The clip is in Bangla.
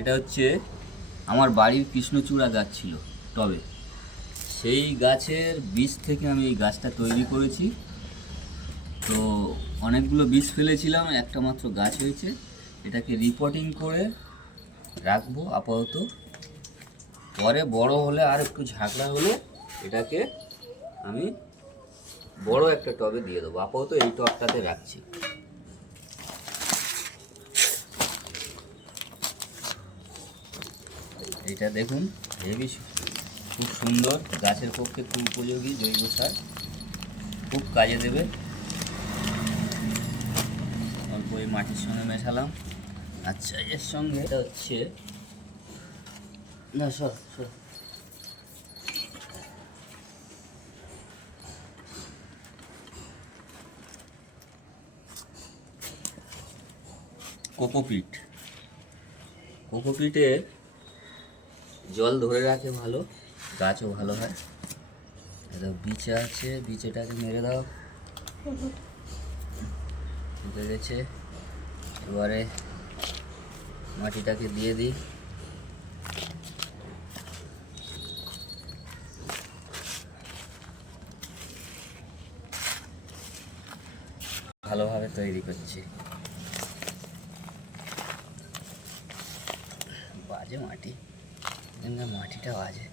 এটা হচ্ছে আমার বাড়ির কৃষ্ণচূড়া গাছ ছিল টবে, সেই গাছের বীজ থেকে আমি এই গাছটা তৈরি করেছি। তো অনেকগুলো বীজ ফেলেছিলাম, একটা মাত্র গাছ হয়েছে। এটাকে রিপোর্টিং করে রাখবো আপাতত। পরে বড় হলে আর একটু ঝাঁকড়া হলে এটাকে আমি বড় একটা টবে দিয়ে দেবো। আপাতত এই টবটাতে রাখছি। এটা দেখুন, হেভি, খুব সুন্দর, গাছের পক্ষে খুব উপযোগী জৈব সার, খুব কাজে দেবে। অল্প এই মাটির সঙ্গে মেশালাম। আচ্ছা, এর সঙ্গে এটা হচ্ছে না সর সর কোকোপিট। কোকোপিটে জল ধরে রাখে ভালো, গাছও ভালো হয়। এটা বিচে আছে, বিচেটাকে মেরে দাও। ঢুকে গেছে। এবারে মাটিটাকে দিয়ে দিই। ভালোভাবে তৈরি করছি। বাজে মাটি, মাটিটা বাজে।